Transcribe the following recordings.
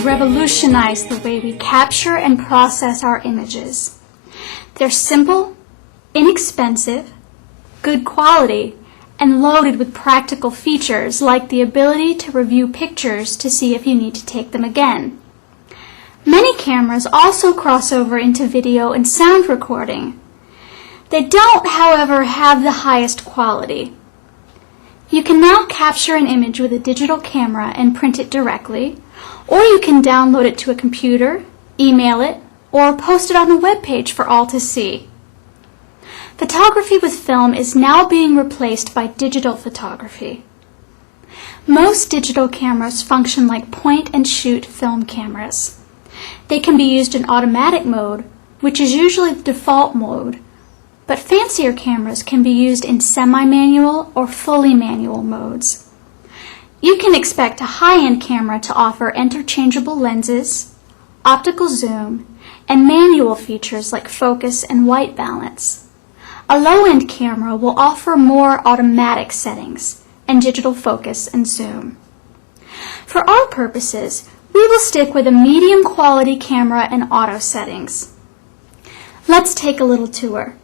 have revolutionized the way we capture and process our images. They're simple, inexpensive, good quality, and loaded with practical features like the ability to review pictures to see if you need to take them again. Many cameras also cross over into video and sound recording. They don't, however, have the highest quality. You can now capture an image with a digital camera and print it directly, or you can download it to a computer, email it, or post it on a web page for all to see. Photography with film is now being replaced by digital photography. Most digital cameras function like point-and-shoot film cameras. They can be used in automatic mode, which is usually the default mode, but fancier cameras can be used in semi-manual or fully manual modes. You can expect a high-end camera to offer interchangeable lenses, optical zoom, and manual features like focus and white balance. A low-end camera will offer more automatic settings and digital focus and zoom. For our purposes, we will stick with a medium quality camera and auto settings. Let's take a little tour.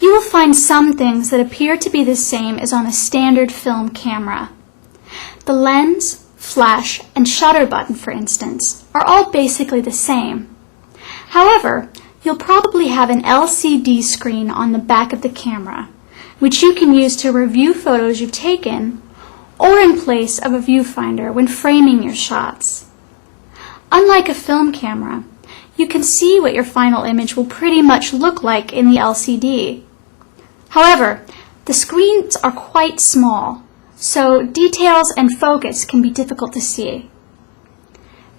You will find some things that appear to be the same as on a standard film camera. The lens, flash, and shutter button, for instance, are all basically the same. However, you'll probably have an LCD screen on the back of the camera, which you can use to review photos you've taken, or in place of a viewfinder when framing your shots. Unlike a film camera, you can see what your final image will pretty much look like in the LCD. However, the screens are quite small, so details and focus can be difficult to see.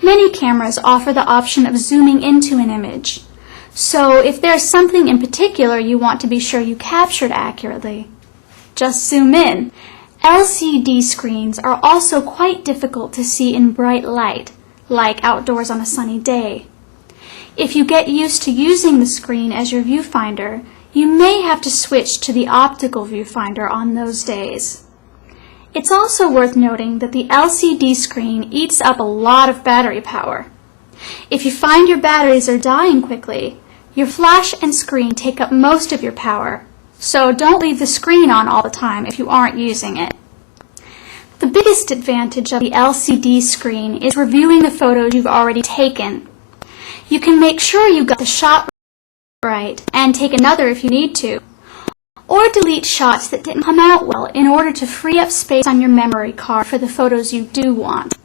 Many cameras offer the option of zooming into an image, so if there's something in particular you want to be sure you captured accurately, just zoom in. LCD screens are also quite difficult to see in bright light, like outdoors on a sunny day. If you get used to using the screen as your viewfinder, you may have to switch to the optical viewfinder on those days. It's also worth noting that the LCD screen eats up a lot of battery power. If you find your batteries are dying quickly, your flash and screen take up most of your power, so don't leave the screen on all the time if you aren't using it. The biggest advantage of the LCD screen is reviewing the photos you've already taken. You can make sure you got the shot right and take another if you need to, or delete shots that didn't come out well in order to free up space on your memory card for the photos you do want.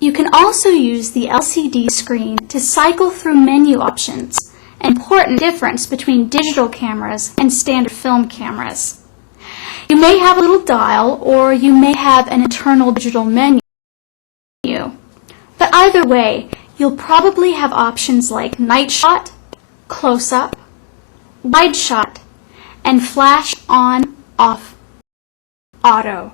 You can also use the LCD screen to cycle through menu options, an important difference between digital cameras and standard film cameras. You may have a little dial, or you may have an internal digital menu. But either way, you'll probably have options like night shot, close-up, wide shot, and flash on, off, auto.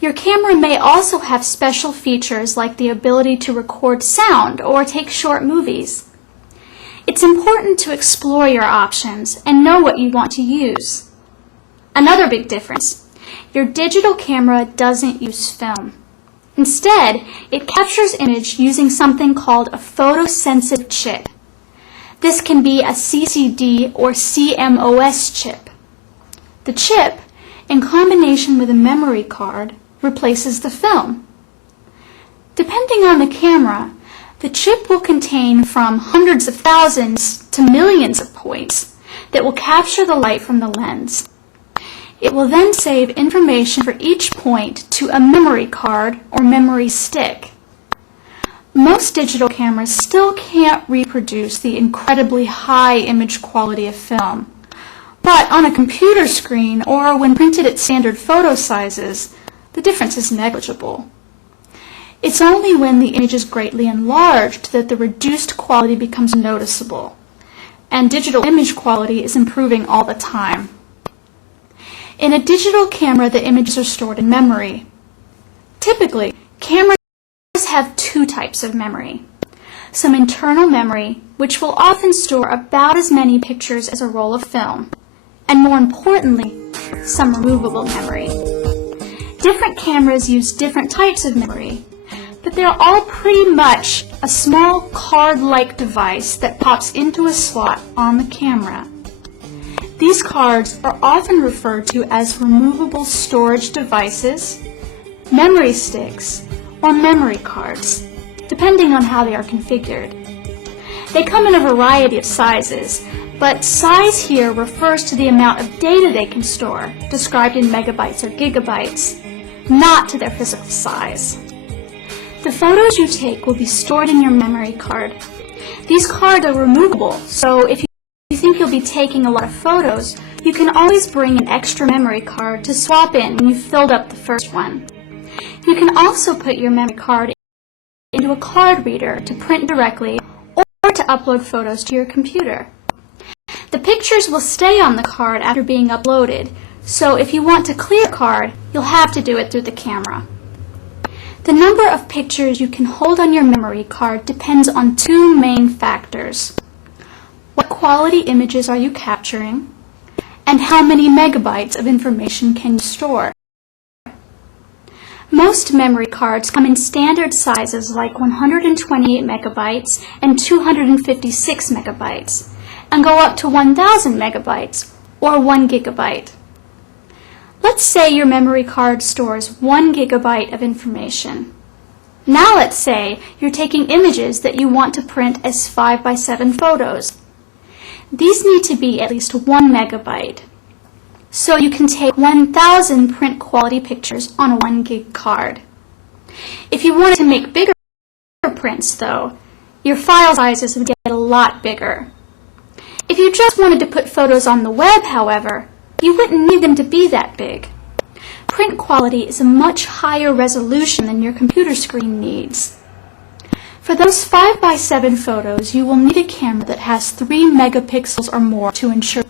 Your camera may also have special features like the ability to record sound or take short movies. It's important to explore your options and know what you want to use. Another big difference, your digital camera doesn't use film. Instead, it captures image using something called a photosensitive chip. This can be a CCD or CMOS chip. The chip, in combination with a memory card, replaces the film. Depending on the camera, the chip will contain from hundreds of thousands to millions of points that will capture the light from the lens. It will then save information for each point to a memory card or memory stick. Most digital cameras still can't reproduce the incredibly high image quality of film, but on a computer screen or when printed at standard photo sizes, the difference is negligible. It's only when the image is greatly enlarged that the reduced quality becomes noticeable, and digital image quality is improving all the time. In a digital camera, the images are stored in memory. Typically, cameras have two types of memory. Some internal memory, which will often store about as many pictures as a roll of film, and more importantly, some removable memory. Different cameras use different types of memory, but They're all pretty much a small card-like device that pops into a slot on the camera. These cards are often referred to as removable storage devices, memory sticks, or memory cards, depending on how they are configured. They come in a variety of sizes, but size here refers to the amount of data they can store, described in megabytes or gigabytes, not to their physical size. The photos you take will be stored in your memory card. These cards are removable, so if you think you'll be taking a lot of photos, you can always bring an extra memory card to swap in when you've filled up the first one. You can also put your memory card into a card reader to print directly or to upload photos to your computer. The pictures will stay on the card after being uploaded, so if you want to clear a card, you'll have to do it through the camera. The number of pictures you can hold on your memory card depends on two main factors. What quality images are you capturing, and how many megabytes of information can you store? Most memory cards come in standard sizes like 128 megabytes and 256 megabytes, and go up to 1,000 megabytes, or 1 gigabyte. Let's say your memory card stores 1 gigabyte of information. Now let's say you're taking images that you want to print as 5x7 photos. These need to be at least 1 megabyte. So you can take 1,000 print quality pictures on a 1 gig card. If you wanted to make bigger prints though, your file sizes would get a lot bigger. If you just wanted to put photos on the web, however, you wouldn't need them to be that big. Print quality is a much higher resolution than your computer screen needs. For those 5x7 photos, you will need a camera that has 3 megapixels or more to ensure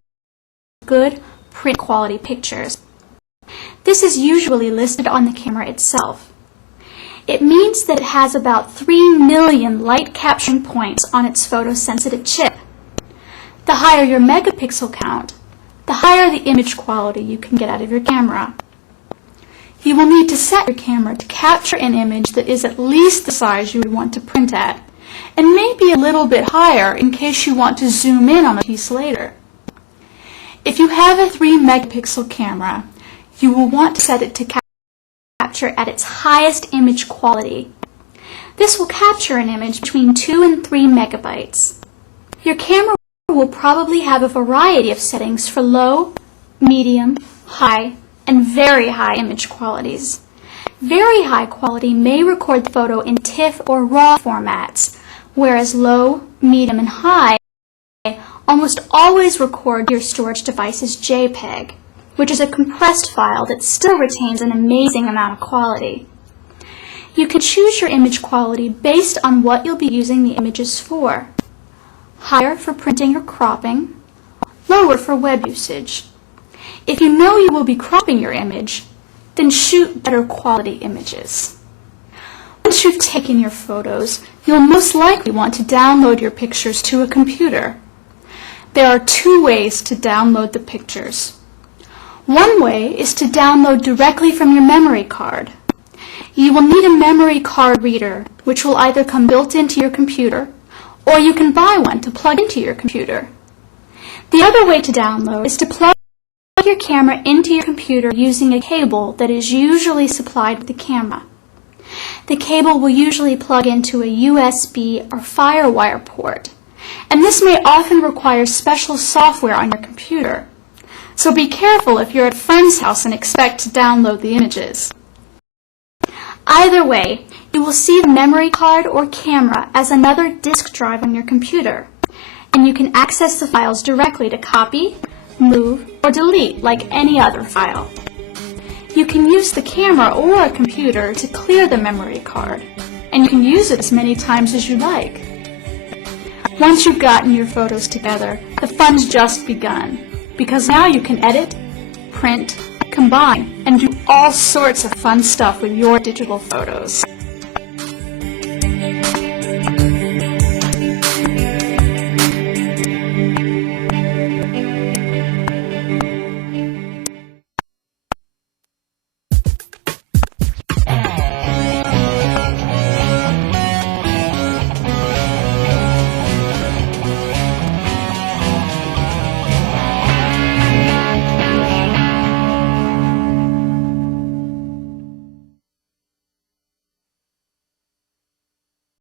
good print quality pictures. This is usually listed on the camera itself. It means that it has about 3 million light capturing points on its photosensitive chip. The higher your megapixel count, the higher the image quality you can get out of your camera. You will need to set your camera to capture an image that is at least the size you would want to print at, and maybe a little bit higher in case you want to zoom in on a piece later. If you have a 3 megapixel camera, you will want to set it to capture at its highest image quality. This will capture an image between 2 and 3 megabytes. Your camera will probably have a variety of settings for low, medium, high, and very high image qualities. Very high quality may record the photo in TIFF or RAW formats, whereas low, medium, and high almost always record your storage device's JPEG, which is a compressed file that still retains an amazing amount of quality. You can choose your image quality based on what you'll be using the images for. Higher for printing or cropping, lower for web usage. If you know you will be cropping your image, then shoot better quality images. Once you've taken your photos, you'll most likely want to download your pictures to a computer. There are 2 ways to download the pictures. One way is to download directly from your memory card. You will need a memory card reader, which will either come built into your computer, or you can buy one to plug into your computer. The other way to download is to plug your camera into your computer using a cable that is usually supplied with the camera. The cable will usually plug into a USB or FireWire port, and this may often require special software on your computer. So be careful if you're at a friend's house and expect to download the images. Either way, you will see the memory card or camera as another disk drive on your computer, and you can access the files directly to copy, move, or delete like any other file. You can use the camera or a computer to clear the memory card, and you can use it as many times as you like. Once you've gotten your photos together, the fun's just begun, because now you can edit, print, combine, and do all sorts of fun stuff with your digital photos.